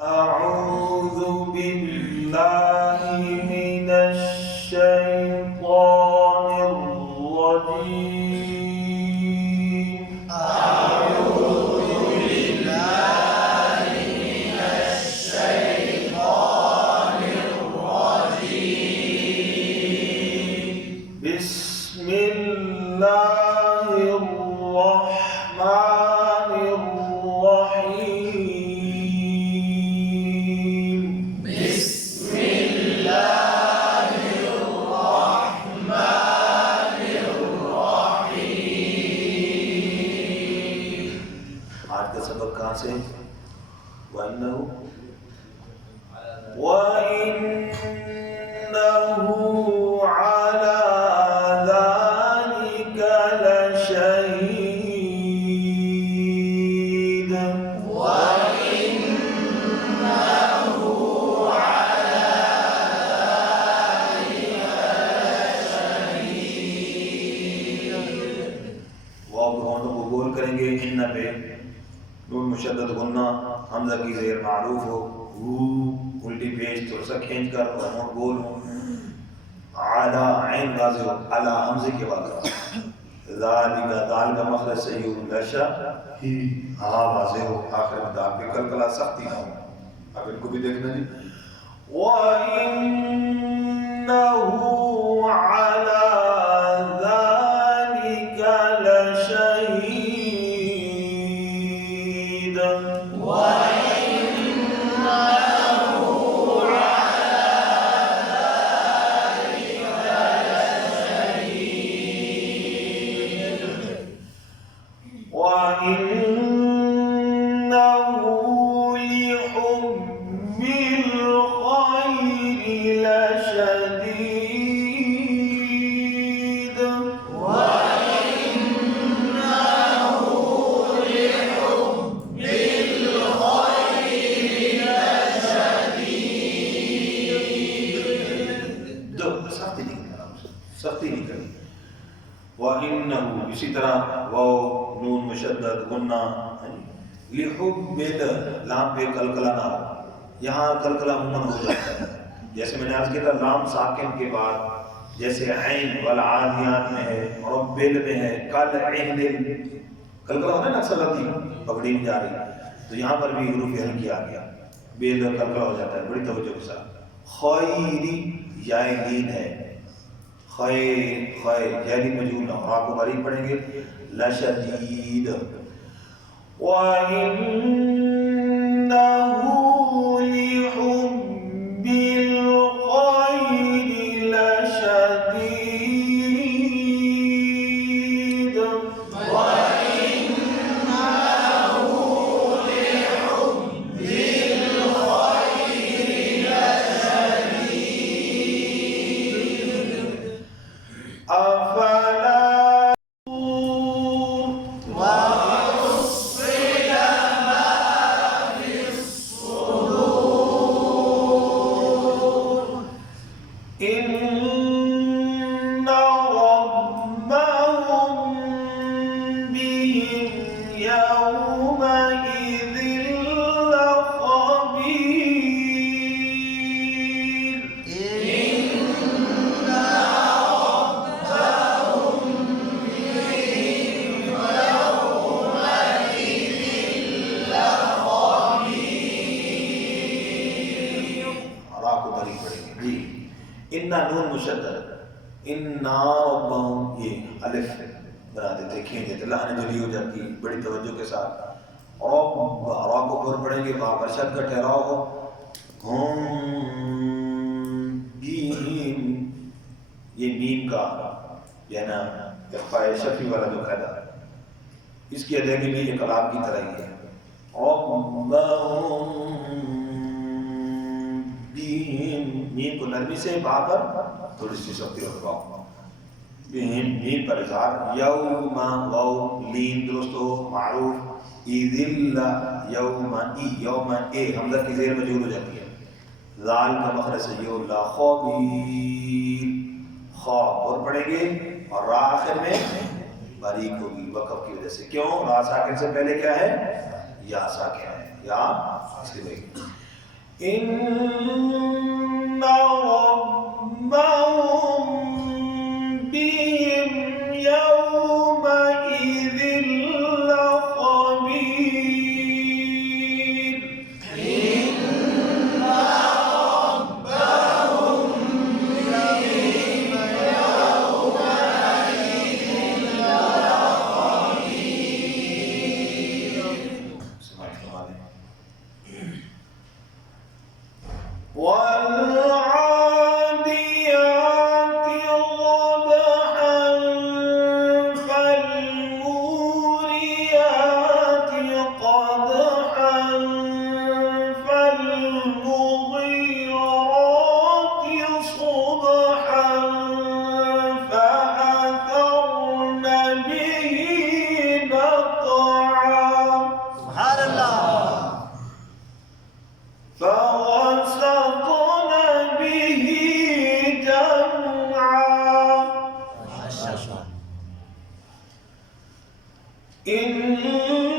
أعوذ بالله من الشيطان الرجيم. أعوذ بالله من الشيطان الرجيم. بسم الله الرحمن الرحيم. بسم الله الرحمن الرحيم. आज का सबक कहाँ से? وإنه على ذلك لشهيد. को गोल करेंगे इन्ना पे नून मुशद्दद गुन्ना हमजा की ज़ेर मारूफ हो उल्टी पेश थोड़ा सा खींच कर और होंठ गोल हो आला ऐन वाज़े हो अला हमजे के बाद ज़ालिका दाल का मखरज सही हो लशा ही हाँ वाज़े हो आखिर में दाल पे कलकला सख्ती ना हो। अब इनको भी देखना जी वइन्नहु अला इसी तरह वाव नून मुशद्दद गुन्ना लिहुब्बिल लाम पे कलकला ना हो। यहाँ कलकला मुमन हो जाता है। जैसे मैंने अर्ज किया था लाम साकिन के बाद जैसे ऐन वल आदियात में है और बिल में है कल ऐन कलकला होता है ना अक्सर गलती पकड़ी में जा रही तो यहाँ पर भी हरूफ हल किया गया बेल कलकला हो जाता है बड़ी तवज्जो के साथ। खैरी यालीन है खैर खैर याली मजूल ना हाँ को बारीक पढ़ेंगे लशदीद वइन्नहु लिहुब्बिल खैरि लशदीद वइन्नहु लिहुब्बिल खैरि लशदीद अफला इन्ना नून मुशद्दद इन्ना रब्बहुम ये अलिफ बना देते खींच देते लहन जली हो जाती है बड़ी तवज्जो के साथ रब रा को ऊपर पढ़ेंगे बा पर शद का ठहराव हो हम बीम ये मीम का ये ना इख्फाए शफी वाला जो खदा इसकी अदायगी भी एक कलाम की तरह ही है मीम को नरमी से बापर थोड़ी सी सख्ती और मीम पर इज़हार यौमा वाव लीन दोस्तों मारूफ इज़िल्ला यौमा ए हमजा की ज़ेर मजूर हो जाती है लाल का मखरज से यो ला खबीर खा और पढ़ेंगे और रा आखिर में बारीक होगी वक़फ़ की वजह से। क्यों? रा साकिन से पहले क्या है? या साकिन है या इसलिए إن ربهم بهم يومئذ لخبير. والعاديات ضبحا فالموريات قدحا فالمغيرات صبحا فأثرن به نقعا سبحان الله. فوسطن به جمعا. ما شاء الله. إن